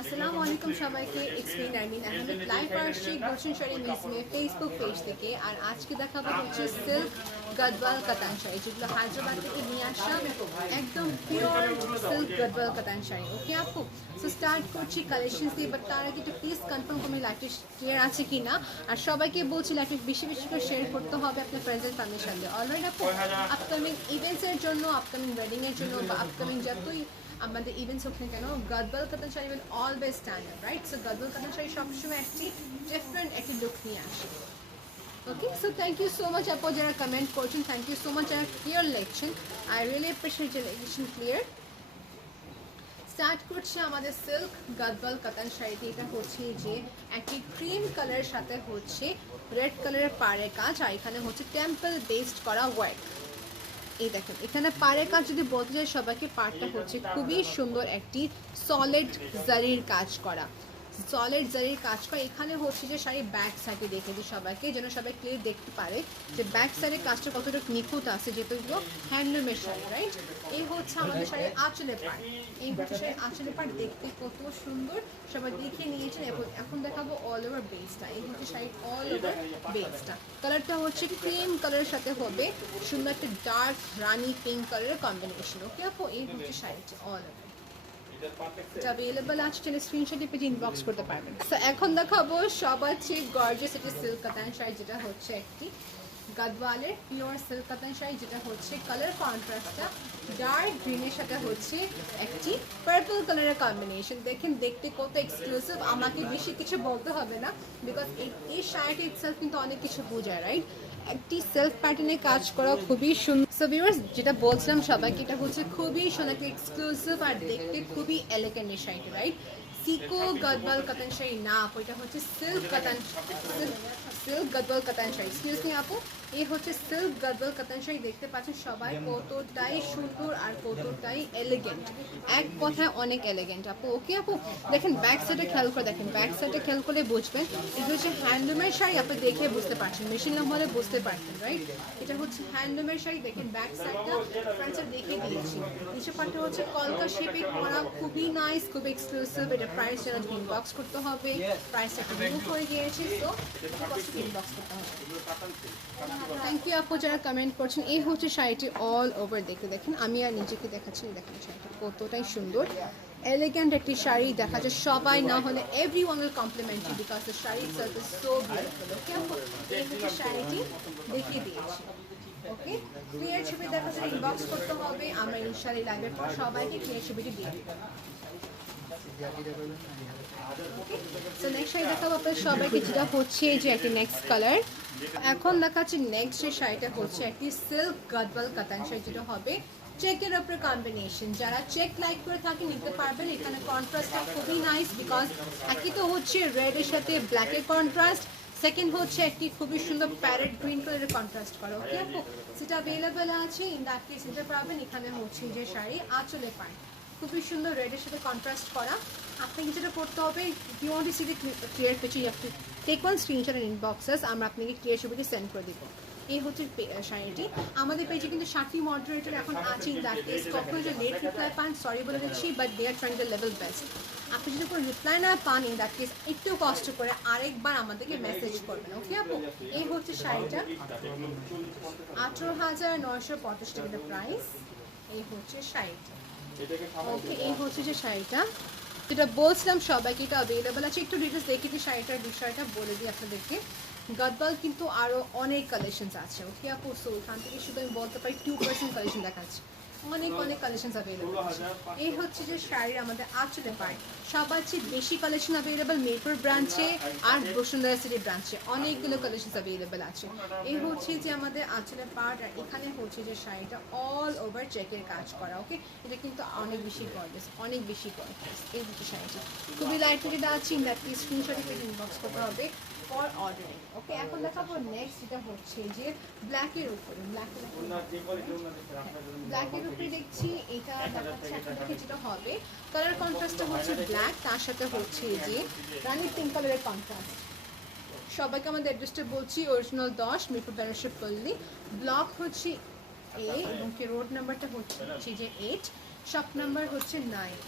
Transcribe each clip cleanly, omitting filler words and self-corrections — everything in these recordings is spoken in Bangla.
আসসালামু আলাইকুম সবাইকে, ইটস মি নারমিন আহমেদ। লাইভ আসছি গুলশান শাড়ি মিউজিয়ামের ফেসবুক পেজ থেকে। আর আজকে দেখাবো হচ্ছে সিল্ক গদওয়াল কাতান শাড়ি, যেগুলো হায়দ্রাবাদ থেকে নিয়ে আসা একদম পিওর সিল্ক গদওয়াল কাতান শাড়ি। ওকে আপু, সো স্টার্ট করছি কালেকশনস দিয়ে। বাট তার আগে একটু প্লিজ কনফার্ম করুন লাইভটি ক্লিয়ার আছে কি না। আর সবাইকে বলছি লাইভটি বেশি বেশি করে শেয়ার করতে হবে আপনার ফ্রেন্ডস এন্ড ফ্যামিলির সাথে। অলরেডি আপু আপকামিং ইভেন্টসের জন্য, আপকামিং ওয়েডিংয়ের জন্য বা আপকামিং যতই আমাদের ইভেন্টস হোক না কেন, Gadwal katan sari will always stand out, right? So Gadwal katan sari সবসময় একটি ডিফারেন্ট একটি লুক নিয়ে আসে। Okay, so thank you so much আপু যারা কমেন্ট করছেন, থ্যাংক ইউ সো মাচ যারা ক্লিয়ার লিখছেন। আই রিয়েলি অ্যাপ্রিশিয়েট যে লিখছেন ক্লিয়ার। স্টার্ট করছে আমাদের সিল্ক গদওয়াল কাতান শাড়িটি। এটা হচ্ছে যে একটি ক্রিম কালারের সাথে হচ্ছে রেড কালারের পাড়ের কাজ, আর এখানে হচ্ছে টেম্পল বেসড করা ওয়ার্ক। এই দেখেন এখানে পাড়ের কাজ যদি বলতে যায় সবাইকে, পাড়টা হচ্ছে খুবই সুন্দর একটি সলিড জারির কাজ করা, সলিড জারির কাজ করা। এখানে হচ্ছে যে শাড়ি ব্যাক সাইডে দেখে দিই সবাইকে, যেন সবাই ক্লিয়ার দেখতে পারে যে ব্যাক সাইডের কাজটা কতটুকু নিখুঁত আছে, যেহেতু এগুলো হ্যান্ডলুমের শাড়ি, রাইট? এই হচ্ছে আমাদের শাড়ির আঁচলের পাড়। এই হচ্ছে শাড়ির আঁচলের পাড়, দেখতে কত সুন্দর সবাই দেখে নিয়েছেন। এখন দেখাবো অল ওভার বেসটা। এই হচ্ছে শাড়ির অল ওভার বেসটা। কালারটা হচ্ছে ক্রিম কালারের সাথে হবে সুন্দর একটা ডার্ক রানি পিঙ্ক কালারের কম্বিনেশন। ওকে আপু, এই হচ্ছে শাড়িটি অল ওভার। এটা अवेलेबल আছে, চলে স্ক্রিনশট পেজে ইনবক্স করতে পারবেন। সো এখন দেখাবো সবার চেয়ে গর্জিয়াস একটি সিল্ক কাতান শাড়ি, যেটা হচ্ছে একটি গদওয়ালের পিওর সিল্ক কাতান শাড়ি, যেটা হচ্ছে কালার কন্ট্রাস্টটা ডার্ক গ্রিনের সাথে হচ্ছে একটি পার্পল কালারের কম্বিনেশন। দেখেন দেখতে কত এক্সক্লুসিভ, আমাকে বেশি কিছু বলতে হবে না, বিকজ এই শাড়িটি ইটসেলফ কিন্তু অনেক কিছু বোঝায়, রাইট? একটি সেলফ প্যাটার্নে কাজ করা খুবই সুন্দর। সো ভিউয়ার্স, যেটা বলছিলাম সবাইকে, এটা হচ্ছে খুবই সুন্দর একটা এক্সক্লুসিভ আর দেখতে খুবই এলিগেন্ট এই শাড়িটা, রাইট? সিকো গদওয়াল কাতান শাড়ি না আপু, এটা হচ্ছে সিল্ক কাতান, silk গদওয়াল katan sari. Excuse me আপু, এই হচ্ছে সিল্ক গদওয়াল কাতান শাড়ি। দেখতে পাচ্ছেন সবাই কতটাই সুন্দর আর কতটাই এলিগেন্ট, এক কথায় অনেক এলিগেন্ট আপু। ওকে আপু, দেখেন ব্যাক সাইডে খেয়াল করে, দেখেন ব্যাক সাইডে খেয়াল করে বুঝবেন এটা হচ্ছে হ্যান্ডলুমের শাড়ি। আপনি দেখে বুঝতে পারছেন, মেশিন না হলে বুঝতে পারতেন, রাইট? এটা হচ্ছে হ্যান্ডলুমের শাড়ি। দেখেন ব্যাক সাইডটা ফ্রন্টে দেখে দিয়েছি। নিচে পাটটা হচ্ছে কলকা শেপে করা, খুবই নাইস, খুব এক্সক্লুসিভ। এটা প্রাইস যেন ইনবক্স করতে হবে, প্রাইসটা একটু রিমুভ হয়ে গিয়েছে, তো ইনবক্স করতে হবে। থ্যাংক ইউ আপু যারা কমেন্ট করছেন। এই হচ্ছে শাড়িটি অল ওভার দেখতে, দেখেন আমি আর নিজেকে দেখাচ্ছি, দেখেন শাড়িটা কতটাই সুন্দর এলিগেন্ট একটি শাড়ি। দেখা যায় সবাই না হলে every one will compliment you because the sari itself is so beautiful. Okay আপু, এই হচ্ছে শাড়িটি দেখিয়ে দিয়েছি। ওকে, ক্লিয়ার ছবি দেখা যায় ইনবক্স করতে হবে, আমরা ইনশাআল্লাহ লাইভের পর সবাইকে ক্লিয়ার ছবিটি দিয়ে দেব। সো নেক্সট শাড়ি দেখাবো আপনাদের সবাইকে, যেটা হচ্ছে যে একটি নেক্সট কালার। এখন দেখাচ্ছি নেক্সট যে শাড়িটা হচ্ছে একটি সিল্ক গদওয়াল কাতান শাড়ি, যেটা হবে চেকের উপরে কম্বিনেশন। যারা চেক লাইক করে থাকে নিতে পারবেন। এখানে কন্ট্রাস্টটা খুবই নাইস, বিকজ একই তো হচ্ছে রেডের সাথে ব্ল্যাকের কন্ট্রাস্ট, সেকেন্ড হচ্ছে একটি খুবই সুন্দর প্যারেট গ্রিন কালারের কন্ট্রাস্ট করা। ওকে আপু, সেটা অ্যাভেলেবেল আছে, ইন দ্যাট কেস নিতে পারবেন। এখানে হচ্ছে যে শাড়ি আঁচলে পায় খুবই সুন্দর রেডের সাথে কন্ট্রাস্ট করা। আপনাকে যেটা করতে হবে, you want to see the clear picture, you have to take one screenshot and inboxes, আমরা আপনাকে ক্লিয়ার ছবিটি সেন্ড করে দিব। এই হচ্ছে শাড়িটি। আমাদের পেজে কিন্তু 60টি মডারেটর এখন আছে, ইন দ্যাট কেস কখনো যে লেট রিপ্লাই পান সরি বলে দিচ্ছি, but they are trying the level best. আপনি যদি কোনো রিপ্লাই না পান, ইন দ্যাট কেস একটু কষ্ট করে আরেকবার আমাদেরকে মেসেজ করবেন। ওকে আপু, এই হচ্ছে শাড়িটা 18,950 টাকা প্রাইস। এই হচ্ছে শাড়িটা। ওকে, এই হচ্ছে যে শাড়িটা, যেটা বলছিলাম সবাইকে এটা অ্যাভেলেবেল আছে। একটু ডিটেলস দেখে দিই শাড়িটার বিষয়টা বলে দিই আপনাদেরকে। গদওয়াল কিন্তু আরও অনেক কালেকশনস আছে। ওকে আপু, সো এখান থেকে শুধু আমি বলতে পারি 2% কালেকশন দেখাচ্ছি, অনেক অনেক কালেকশন অ্যাভেলেবল আছে। এই হচ্ছে যে শাড়ির আমাদের আঁচলে পায় সবার চেয়ে বেশি কালেকশন অ্যাভেলেবল মিরপুর ব্রাঞ্চে আর বসুন্ধরা সিটি ব্রাঞ্চে, অনেকগুলো কালেকশন অ্যাভেলেবল আছে। এই হচ্ছে যে আমাদের আঁচলে পার্ট, আর এখানে হচ্ছে যে শাড়িটা অল ওভার চেকের কাজ করা। ওকে, এটা কিন্তু অনেক বেশি গর্জিয়াস, অনেক বেশি গর্জিয়াস। এই হচ্ছে শাড়িটা খুবই লাইট ওয়েট আছে, ইন দ্যাট কেস স্ক্রিনশটে ইনবক্স করতে হবে ফর অর্ডারিং। ওকে, এখন দেখাবো নেক্সট, যেটা হচ্ছে যে ব্ল্যাকের উপরে, ব্ল্যাকের উপরে দেখছি এটা দেখাচ্ছে আপনাদেরকে, যেটা হবে কালার কন্ট্রাস্টটা হচ্ছে ব্ল্যাক, তার সাথে হচ্ছে যে রানি পিঙ্ক কালারের কন্ট্রাস্ট। সবাইকে আমাদের অ্যাড্রেসটা বলছি, অরিজিনাল 10 মিরপুর বেনারসি পল্লী, ব্লক হচ্ছে এ এবং কি রোড নাম্বারটা হচ্ছে যে 8, শপ নাম্বার হচ্ছে 9।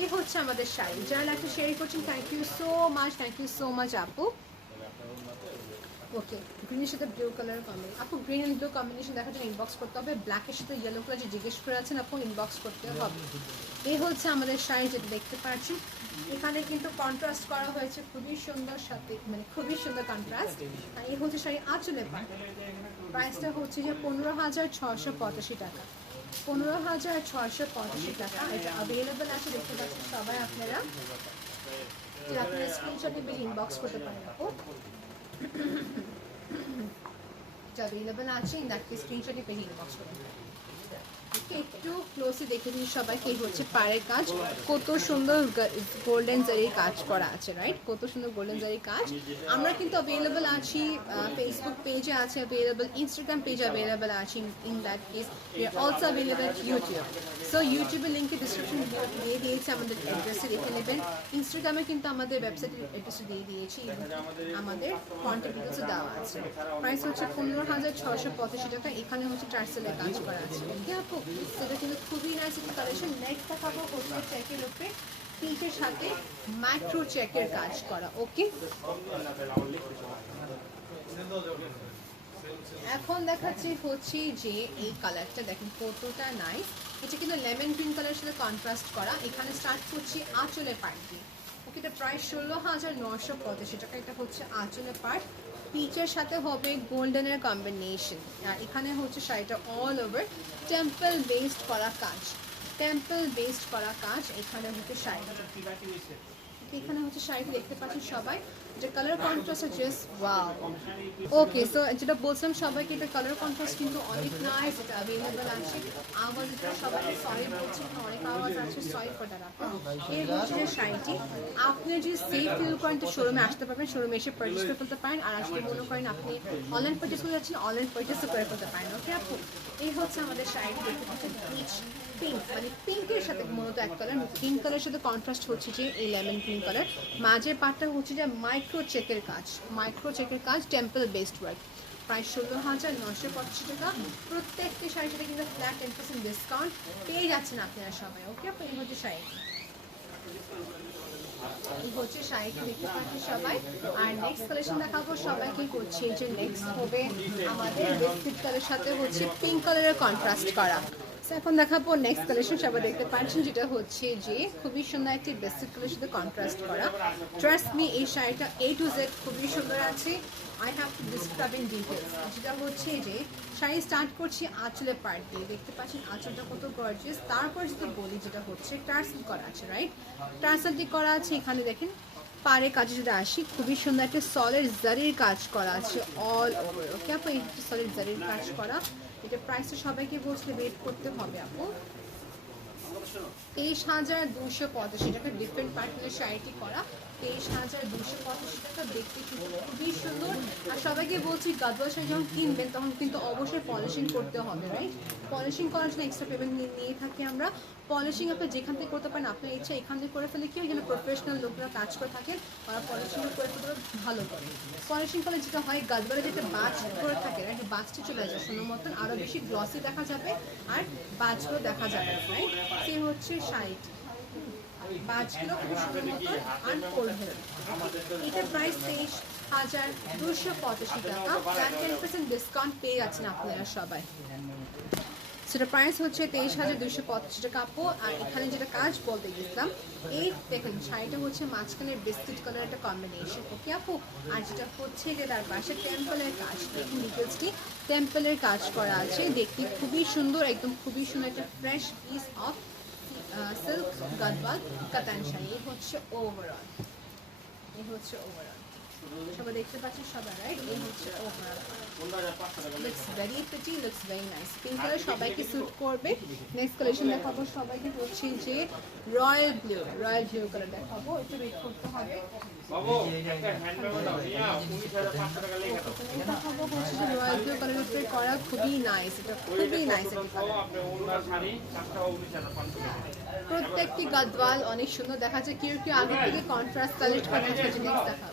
এই হচ্ছে আমাদের শাড়ি। যারা লাইভে শেয়ার করছেন থ্যাংক ইউ সো মাচ আপু। ওকে, গ্রিনের সাথে ব্লু কালার কম্বিনেশন। আপু গ্রিন এন্ড ব্লু কম্বিনেশন দেখার জন্য ইনবক্স করতে হবে। ব্ল্যাকের সাথে ইয়েলো কালার যে জিজ্ঞেস করে আছেন আপু ইনবক্স করতে হবে। এই হচ্ছে আমাদের শাড়ি যেটা দেখতে পাচ্ছি। এখানে কিন্তু কন্ট্রাস্ট করা হয়েছে খুবই সুন্দর সাথে, মানে খুবই সুন্দর কন্ট্রাস্ট। আর এই হচ্ছে শাড়ি আঁচলে পাট। প্রাইসটা হচ্ছে যে 15,685 টাকা। 15,685 টাকা। এটা অ্যাভেলেবেল আছে, দেখতে পাচ্ছেন সবাই আপনারা। আপনারা স্ক্রিনশট দিয়ে ইনবক্স করতে পারেন আপু। অ্যাভেলেবেল আছে, ইন দ্যাট কেস স্ক্রিনশট দিয়ে ইনবক্স করতে পারেন। একটু ক্লোজলি দেখে দিন সবাইকে। এই হচ্ছে পাড়ের কাজ, কত সুন্দর গোল্ডেন জারির কাজ করা আছে, রাইট? কত সুন্দর গোল্ডেন জারির কাজ। আমরা কিন্তু অ্যাভেলেবল আছি, ফেসবুক পেজে আছে অ্যাভেলেবল, ইনস্টাগ্রাম পেজ অ্যাভেলেবল আছে। In that case we are also available YouTube. So ইউটিউবের লিঙ্কে ডিসক্রিপশন দিয়ে দিয়েছি, আমাদের অ্যাড্রেসে দেখে নেবেন। ইনস্টাগ্রামে কিন্তু আমাদের ওয়েবসাইটের অ্যাড্রেসে দিয়ে দিয়েছি, আমাদের কন্ট্যাক্ট ডিটেলসও দেওয়া আছে। প্রাইস হচ্ছে 15,685 টাকা। এখানে হচ্ছে টার্সেলের কাজ করা আছে। ওকে আপু, সেটা কিন্তু খুবই নাইস একটা কালেকশন। নেক্সট দেখাবো হচ্ছে চেকের উপরে পিচের সাথে মাইক্রো চেকের কাজ করা। ওকে, এখন দেখাচ্ছি হচ্ছে যে এই কালারটা দেখেন কতটা নাইস। এটা কিন্তু লেমন গ্রিন কালারের সাথে কন্ট্রাস্ট করা। এখানে স্টার্ট করছি আঁচলের পার্ট দিয়ে। ওকে, এটা প্রায় 16,985 টাকা। এটা হচ্ছে আঁচলের পার্ট, পিচের সাথে হবে গোল্ডেনের কম্বিনেশন। আর এখানে হচ্ছে শাড়িটা অল ওভার টেম্পল বেসড করা কাজ, এখানে হচ্ছে শাড়িটা, এখানে হচ্ছে শাড়িটা দেখতে পাচ্ছেন সবাই। যে কালার কন্ট্রাস্ট জাস্ট ওয়াও। ওকে, সো যেটা বলছিলাম সবাইকে, এটা কালার কন্ট্রাস্ট কিন্তু অনেক নাইস। এটা অ্যাভেলেবল আছে। আওয়াজ এটা সবাই সরি বলছে, অনেক আওয়াজ আছে, সরি ফর দ্যাট আপু। এই হচ্ছে যে শাড়িটি, আপনি যদি সেফ ফিল করেন তো শোরুমে আসতে পারবেন, শোরুমে এসে পারচেস করে ফেলতে পারেন। আর আসলে মনে করেন আপনি অনলাইন পারচেস করে যাচ্ছেন, অনলাইন পারচেসও করে ফেলতে পারেন। ওকে আপু, এই হচ্ছে আমাদের শাড়িটি দেখতে পাচ্ছেন পিচ পিঙ্ক, মানে পিঙ্কের সাথে মূলত এক কালার, পিঙ্ক কালারের সাথে কন্ট্রাস্ট হচ্ছে যে এই লেমন গ্রিন কালার। মাঝের পার্টটা হচ্ছে যে মাইক্রো চেকের কাজ, টেম্পল বেসড ওয়ার্ক। প্রায় 16,985 টাকা। প্রত্যেকটি শাড়ির সাথে কিন্তু ফ্ল্যাট 10% ডিসকাউন্ট পেয়ে যাচ্ছেন আপনারা সবাই। ওকে আপু, এই হচ্ছে শাড়ি, এই হচ্ছে শাড়িটি দেখতে পাচ্ছি সবাই। আর নেক্সট কালেকশন দেখাবো সবাইকে হচ্ছে যে নেক্সট হবে আমাদের বিস্কিট কালারের সাথে হচ্ছে পিঙ্ক কালারের কন্ট্রাস্ট করা। এখন দেখাবো নেক্সট কালেকশন, সবাই দেখতে পাচ্ছেন, যেটা হচ্ছে যে খুবই সুন্দর একটি বেসিক কালারের সাথে কন্ট্রাস্ট করা। ট্রাস্ট মি, এই শাড়িটা A to Z খুবই সুন্দর আছে। I have to describe in details. যেটা হচ্ছে যে শাড়ি স্টার্ট করছি আঁচলের পার্ট দিয়ে, দেখতে পাচ্ছেন আঁচলটা কত গর্জিয়াস। তারপর যদি বলি যেটা হচ্ছে টার্সেল করা আছে, রাইট? টার্সেলটি করা আছে। এখানে দেখেন পাড়ের কাজে যদি আসি, খুবই সুন্দর একটা সলিড জারির কাজ করা আছে অল ওভার। ওকে আপু, এই সলিড জারির কাজ করা। এটা প্রাইসটা সবাইকে বলতে ওয়েট করতে হবে আপু। 23,285 টাকা। ডিফারেন্ট প্যাটার্নের শাড়িটি করা 23,285 টাকা। দেখতে কিন্তু খুবই সুন্দর। আর সবাইকে বলছি গাদওয়াল শাড়ি যখন কিনবেন তখন কিন্তু অবশ্যই পলিশিং করতে হবে, রাইট? পলিশিং করার জন্য এক্সট্রা পেমেন্ট নিয়ে থাকি আমরা। পলিশিং আপনি যেখান থেকে করতে পারেন, আপনার ইচ্ছা এখান থেকে করে ফেলে কি হয়, এখানে প্রফেশনাল লোকরা কাজ করে থাকেন, ওরা পলিশিং করে ফেলে ভালো করে। পলিশিং করলে যেটা হয়, গাদওয়ালে যেটা বাজ করে থাকে, রাইট? বাজটি চলে যায় সুন্দর মতন, আরও বেশি গ্লসি দেখা যাবে আর বাজগুলো দেখা যাবে, রাইট? সেই হচ্ছে শাড়িটি, বাজগুলো খুব সুন্দর মতন আর পড়বে। এটা প্রাইস 23,285 টাকা। 10% ডিসকাউন্ট পেয়ে যাচ্ছেন আপনারা সবাই। সেটা প্রাইস হচ্ছে 23,285 টাকা আপু। আর এখানে যেটা কাজ বলতে গেছিলাম, এই দেখেন শাড়িটা হচ্ছে মাঝখানের বিস্কিট কালার একটা কম্বিনেশন। ওকে আপু, আর যেটা হচ্ছে যে তার পাশে টেম্পলের কাজ, দেখুন ডিটেলসটি টেম্পলের কাজ করা আছে। দেখতে খুবই সুন্দর, একদম খুবই সুন্দর একটা fresh piece of silk Gadwal কাতান শাড়ি। এই হচ্ছে ওভারঅল, সবাই দেখতে পাচ্ছেন সবাই, রাইট? এই হচ্ছে overall, looks very pretty, looks very nice. Pink colour সবাইকে স্যুট করবে। নেক্সট কালেকশন দেখাবো সবাইকে হচ্ছে যে রয়্যাল ব্লু কালার দেখাবো। একটু ওয়েট করতে হবে। রয়্যাল ব্লু কালারের উপরে করা খুবই নাইস, এটা খুবই নাইস। প্রত্যেকটি গাদওয়াল অনেক সুন্দর দেখা যায়। কেউ আগে থেকে কন্ট্রাস্ট কালেক্ট করে নেক্সট দেখাবো।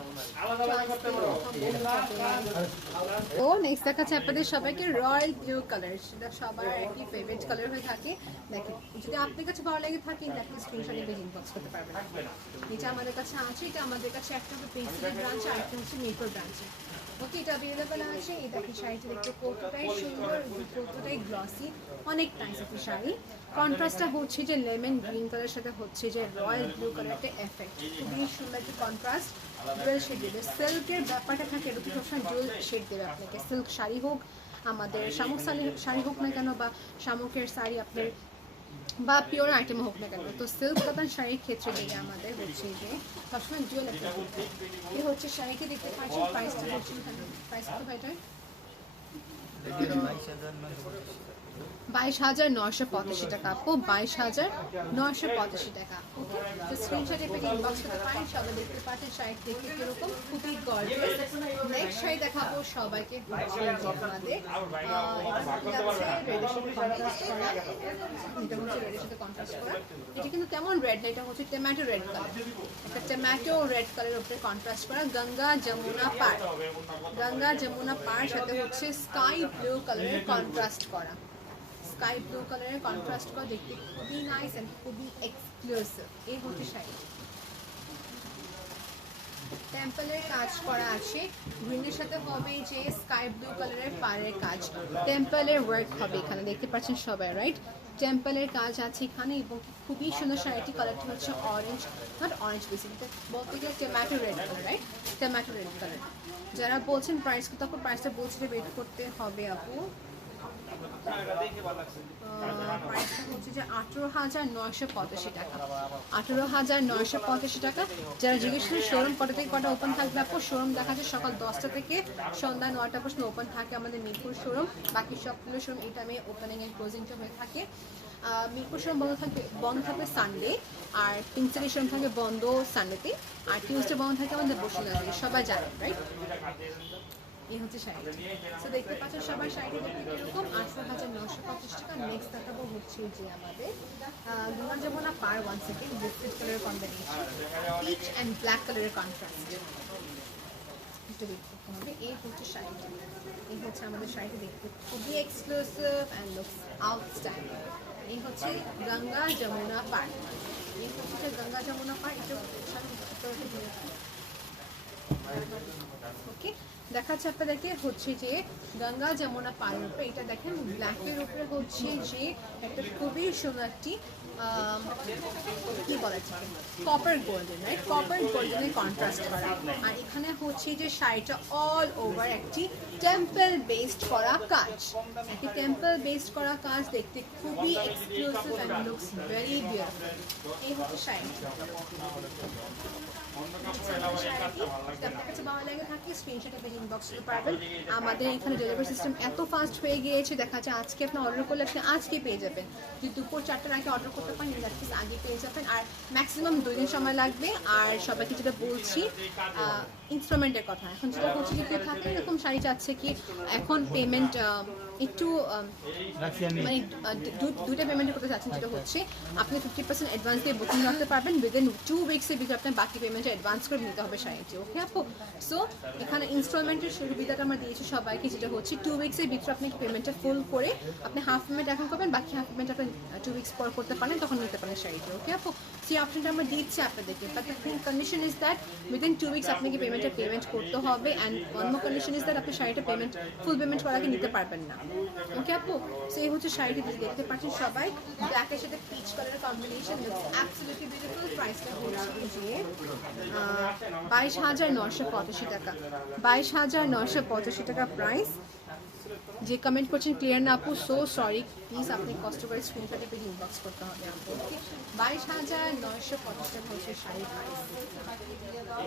তো নেক্সট দেখাচ্ছে আপনাদের সবাইকে রয়্যাল ব্লু কালার, সেটা সবার একটি ফেভারিট কালার হয়ে থাকে। দেখেন যদি আপনার কাছে ভালো লাগে থাকে দেখেন স্ক্রিনশট দিয়ে ইনবক্স করতে পারবেন। এটা আমাদের কাছে আছে, এটা আমাদের কাছে একটা হবে পেন্সিলের ব্রাঞ্চে আর একটা হচ্ছে মিরপুর ব্রাঞ্চে। ওকে, এটা অ্যাভেলেবেল আছে। এই দেখেন শাড়িটা দেখতে কতটাই সুন্দর, কতটাই গ্লসি, অনেক নাইস একটা শাড়ি। কন্ট্রাস্টটা হচ্ছে যে লেমন গ্রিন কালারের সাথে হচ্ছে যে রয়্যাল ব্লু কালারটা এফেক্ট, খুবই সুন্দর একটা কন্ট্রাস্ট। ডুয়েল শেড দেবে, সিল্কের ব্যাপারটা থাকে এরকম সবসময় ডুয়েল শেড দেবে আপনাকে। সিল্ক শাড়ি হোক, আমাদের শামুক শাড়ি হোক না কেন, বা শামুকের শাড়ি আপনার বা পিওর আইটেম হোক না কেন, তো সিল্ক কটন শাড়ির ক্ষেত্রে দিকে আমাদের হচ্ছে যে সবসময় ডুয়েল একটা এই হচ্ছে শাড়িকে দেখতে পাচ্ছেন। প্রাইসটা হচ্ছে প্রাইস কত ভাই? 22,985 টাকা আপু, 22,985 টাকা। ওকে, তো স্ক্রিনশটে পেয়ে ইনবক্স করতে পারেন। সবাই দেখতে পাচ্ছেন শাড়ি দেখতে কিরকম, খুবই গর্জিয়াস। নেক্সট শাড়ি দেখাবো সবাইকে হচ্ছে যে আমাদের রেডের সাথে কন্ট্রাস্ট করা। এটা কিন্তু তেমন রেড না, এটা হচ্ছে টমেটো রেড কালার, একটা টমেটো রেড কালারের উপরে কন্ট্রাস্ট করা। গঙ্গা যমুনা পার, গঙ্গা যমুনা পার সাথে হচ্ছে স্কাই ব্লু কালারের কন্ট্রাস্ট করা। স্কাই ব্লু কালারের কন্ট্রাস্ট করা দেখতে খুবই নাইস এন্ড খুবই এক্সক্লুসিভ। এই হচ্ছে শাড়ি, টেম্পলের কাজ করা আছে, গ্রিনের সাথে হবে যে স্কাই ব্লু কালারের পাড়ের কাজ, টেম্পলের ওয়ার্ক হবে এখানে দেখতে পাচ্ছেন সবাই, রাইট? টেম্পলের কাজ আছে এখানে এবং খুবই সুন্দর শাড়িটি। কালারটি হচ্ছে অরেঞ্জ, নট অরেঞ্জ বেসিক্যালি বলতে গেলে tomato red colour, right? Tomato red colour. যারা বলছেন প্রাইস কত, আপু প্রাইসটা বলছে ওয়েট করতে হবে আপু। প্রাইসটা হচ্ছে যে 18,985 টাকা, 18,985 টাকা। যারা জিজ্ঞেস করেন শোরুম কটা থেকে কটা ওপেন থাকবে আপু, শোরুম দেখা যায় সকাল 10টা থেকে সন্ধ্যা 9টা পর্যন্ত ওপেন থাকে আমাদের মিরপুর শোরুম। বাকি সবগুলো শোরুম এই টাইমে ওপেনিং এন্ড ক্লোজিংটা হয়ে থাকে। মিরপুর শোরুম বন্ধ থাকবে সানডে, আর পিঙ্ক সিটি শোরুম থাকে বন্ধ সানডেতে, আর টিউসডে বন্ধ থাকে আমাদের বসুন্ধরা, সবাই জানেন, রাইট? এই হচ্ছে শাড়ি। সো দেখতে পাচ্ছেন সবাই শাড়িটা দেখতে এরকম 18,985 টাকা। নেক্সট দেখাবো হচ্ছে যে আমাদের গঙ্গা যমুনা পার, ওয়ান সেকেন্ড, বিস্কিট কালারের কম্বিনেশন, পিচ অ্যান্ড ব্ল্যাক কালারের কন্ট্রাস্ট। একটু দেখতে হবে। এই হচ্ছে শাড়িটা, এই হচ্ছে আমাদের শাড়িটা দেখতে খুবই এক্সক্লুসিভ অ্যান্ড লুকস আউটস্ট্যান্ডিং। এই হচ্ছে গঙ্গা যমুনা পার, এই হচ্ছে গঙ্গা যমুনা পার। এটা ওকে, দেখাচ্ছে আপনাদেরকে হচ্ছে যে গঙ্গা যমুনা পাড়ের উপরে। এটা দেখেন ব্ল্যাকের উপরে হচ্ছে যে একটা খুবই সুন্দর একটি কি বলা যায় কপার গোল্ডেন, রাইট? কপার গোল্ডেনের কন্ট্রাস্ট করা। আর এখানে হচ্ছে যে শাড়িটা অল ওভার একটি টেম্পল বেসড করা কাজ, একটি টেম্পল বেসড করা কাজ দেখতে খুবই exclusive and looks very beautiful. এই হচ্ছে শাড়ি। আমাদের এখানে ডেলিভারি সিস্টেম এত ফাস্ট হয়ে গিয়েছে, দেখা যায় আজকে আপনি অর্ডার করলে আপনি আজকে পেয়ে যাবেন। যদি দুপুর 4টার আগে অর্ডার করতে পারেন আগে পেয়ে যাবেন, আর ম্যাক্সিমাম 2 দিন সময় লাগবে। আর সবাইকে যেটা বলছি ইনস্টলমেন্টের কথা, এখন যেটা হচ্ছে যে কেউ থাকে এরকম শাড়ি চাচ্ছে কি এখন পেমেন্ট একটু মানে দুইটা পেমেন্ট করতে চাচ্ছেন, যেটা হচ্ছে আপনি 50% অ্যাডভান্স দিয়ে বুকিং রাখতে পারবেন, উইদিন 2 উইক্সের ভিতরে আপনার বাকি পেমেন্টটা অ্যাডভান্স করে নিতে হবে শাড়িটি। ওকে আপু, সো এখানে ইনস্টলমেন্টের সুবিধাটা আমরা দিয়েছি সবাইকে, যেটা হচ্ছে 2 উইক্সের ভিতরে আপনি পেমেন্টটা ফুল করে আপনি হাফ পেমেন্ট এখন করবেন, বাকি হাফ পেমেন্ট আপনি 2 উইক্স পর করতে পারেন, তখন নিতে পারেন শাড়িটি। ওকে আপু, সেই অপশনটা আমরা দিচ্ছি আপনাদেরকে, but the condition is that within 2 weeks আপনাকে পেমেন্ট করতে হবে। And one more condition is that আপনি শাড়িটা ফুল পেমেন্ট করাকে নিতে পারবেন না। ওকে আপু, সেই হচ্ছে শাড়িটি দেখতে পাচ্ছেন সবাই, ব্ল্যাকের সাথে পিচ কালারের কম্বিনেশন, লুকস অ্যাবসলিউটলি বিউটিফুল। প্রাইসটা হচ্ছে যে 22,985 টাকা, 22,985 টাকা প্রাইস। যে কমেন্ট করছেন ক্লিয়ার না আপু, সো সরি, প্লিজ আপনি কষ্ট করে স্ক্রিনশটে পেয়ে ইনবক্স করতে হবে আপু। ওকে, 22,950 টাকা হচ্ছে শাড়ির প্রাইস।